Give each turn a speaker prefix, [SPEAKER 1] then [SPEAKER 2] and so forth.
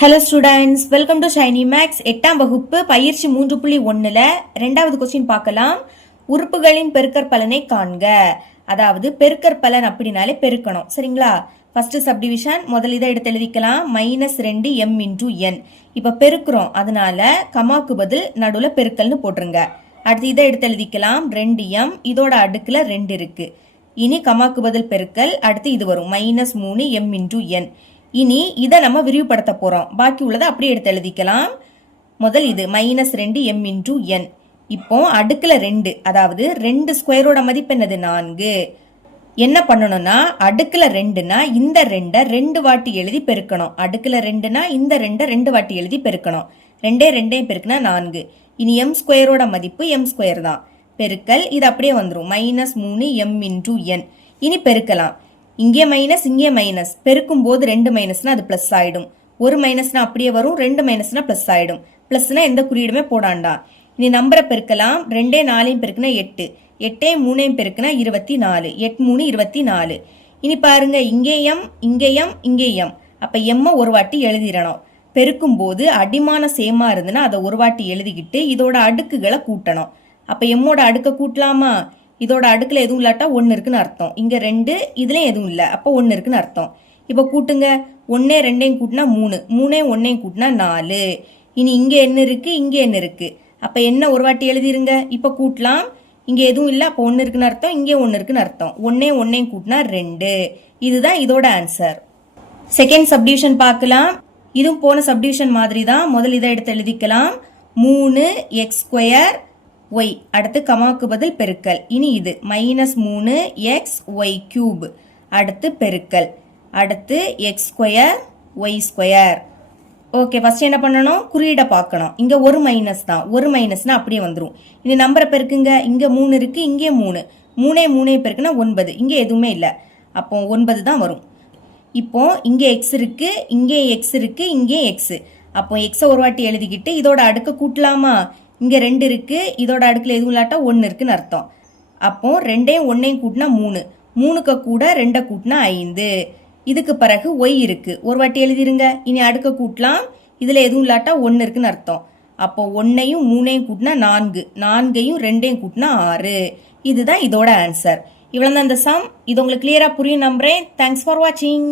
[SPEAKER 1] Hello students welcome to Shiny Max எட்டாம் வகுப்பு பயிற்சி மூன்று புள்ளி ஒன்றில் ரெண்டாவது கொஸ்டின் பார்க்கலாம். உறுப்புகளின் பெருக்கற் பலனை காண்க. அதாவது பெருக்கற் பலன் அப்படின்னாலே பெருக்கணும். சரிங்களா? ஃபர்ஸ்ட் சப்டிவிஷன் முதல் இதை எடுத்து எழுதிக்கலாம். மைனஸ் ரெண்டு எம் இன்டூ என் இப்போ பெருக்கிறோம். அதனால கமாக்கு பதில் நடுவில் பெருக்கல்னு போட்டுருங்க. அடுத்து இதை எடுத்து எழுதிக்கலாம். ரெண்டு எம் இதோட அடுக்கில் ரெண்டு இருக்குது இனி கமாக்கு பதில் பெருக்கல். அடுத்து இது வரும். மைனஸ் மூணு எம் இன்டூ என் இனி இதை நம்ம விரிவுபடுத்த போகிறோம் பாக்கி உள்ளதை அப்படியே எடுத்து எழுதிக்கலாம். முதல் இது மைனஸ் ரெண்டு எம் இன்டூ என் இப்போ அடுக்கில் ரெண்டு அதாவது ரெண்டு ஸ்கொயரோட மதிப்பு என்னது? நான்கு. என்ன பண்ணணும்னா அடுக்கில் ரெண்டுனா இந்த ரெண்டை ரெண்டு வாட்டி எழுதி பெருக்கணும். அடுக்கில் ரெண்டுனா இந்த ரெண்டை ரெண்டு வாட்டி எழுதி பெருக்கணும். ரெண்டே ரெண்டையும் பெருக்குனா நான்கு. இனி எம் ஸ்கொயரோட மதிப்பு எம் ஸ்கொயர் தான். பெருக்கல் இது அப்படியே வந்துடும் மைனஸ் மூணு எம் இன்டூ என் இனி பெருக்கலாம். இங்கே மைனஸ் இங்கே மைனஸ் பெருக்கும் போது ரெண்டு மைனஸ்னா அது ப்ளஸ் ஆயிடும். ஒரு மைனஸ்னா அப்படியே வரும் ரெண்டு மைனஸ்னா ப்ளஸ் ஆயிடும். ப்ளஸ்னா எந்த குறியீடுமே போடாண்டா. இனி நம்பரை பெருக்கலாம். ரெண்டே நாலையும் பெருக்குனா எட்டு. எட்டே மூணையும் பெருக்குனா இருபத்தி நாலு. எட் மூணு இருபத்தி நாலு. இனி பாருங்க இங்கே எம் இங்கே எம் இங்கே எம் அப்போ எம்மை ஒரு வாட்டி எழுதிடணும். பெருக்கும் போது அடிமான சேமா இருந்துன்னா அதை ஒரு வாட்டி எழுதிக்கிட்டு இதோட அடுக்குகளை கூட்டணும். அப்போ எம்மோட அடுக்கை கூட்டலாமா? இதோட அடுக்கில் எதுவும் இல்லாட்டா ஒன்று இருக்குன்னு அர்த்தம். இங்கே ரெண்டு இதுலேயும் எதுவும் இல்லை. அப்போ ஒன்று இருக்குன்னு அர்த்தம். இப்போ கூட்டுங்க. ஒன்றே ரெண்டையும் கூட்டினா மூணு. மூணே ஒன்றையும் கூட்டினா நாலு. இனி இங்கே என்ன இருக்குது இங்கே என்ன இருக்குது அப்போ என்ன ஒரு வாட்டி எழுதிருங்க. இப்போ கூட்டலாம். இங்கே எதுவும் இல்லை. அப்போ ஒன்று இருக்குன்னு அர்த்தம். இங்கே ஒன்று இருக்குன்னு அர்த்தம். ஒன்றே ஒன்றையும் கூட்டினா ரெண்டு. இதுதான் இதோட ஆன்சர் செகண்ட் சப்டிவிஷன் பார்க்கலாம். இதுவும் போன சப்டிவிஷன் மாதிரி தான் முதல் இதை எடுத்து எழுதிக்கலாம். மூணு எக்ஸ் ஸ்கொயர் ஒய் அடுத்து கமாக்கு பதில் பெருக்கல். இனி இது மைனஸ் மூணு எக்ஸ் ஒய் கியூப் அடுத்து பெருக்கல். அடுத்து x square y square okay first என்ன பண்ணணும்? குறியீடை பார்க்கணும். இங்கே ஒரு மைனஸ் தான். ஒரு மைனஸ்னால் அப்படியே வந்துடும் இனி நம்பரை பெருக்குங்க இங்கே மூணு இருக்குது இங்கே மூணு. மூணே மூணே பெருக்குனா ஒன்பது. இங்கே எதுவுமே இல்லை. அப்போ ஒன்பது தான் வரும். இப்போ இங்கே எக்ஸ் இருக்குது இங்கே எக்ஸ் இருக்குது இங்கே எக்ஸு அப்போ எக்ஸை ஒரு வாட்டி எழுதிக்கிட்டு இதோட அடுக்க கூட்டலாமா? இங்கே ரெண்டு இருக்குது இதோட அடுக்கில் எதுவும் இல்லாட்டா ஒன்று இருக்குன்னு அர்த்தம். அப்போ ரெண்டையும் ஒன்றையும் கூட்டினா மூணு. மூணுக்கு கூட ரெண்டை கூட்டினா ஐந்து. இதுக்கு பிறகு ஒய் இருக்கு. ஒரு வாட்டி எழுதிருங்க. இனி அடுக்க கூட்டலாம். இதில் எதுவும் இல்லாட்டா ஒன்று இருக்குன்னு அர்த்தம். அப்போ ஒன்றையும் மூணையும் கூட்டினா நான்கு. நான்கையும் ரெண்டையும் கூட்டினா ஆறு. இதுதான் இதோட ஆன்சர் இவ்வளோ தான் இந்த சம் இது உங்களுக்கு கிளியராக புரியும் நம்புறேன். தேங்க்ஸ் ஃபார் வாட்சிங்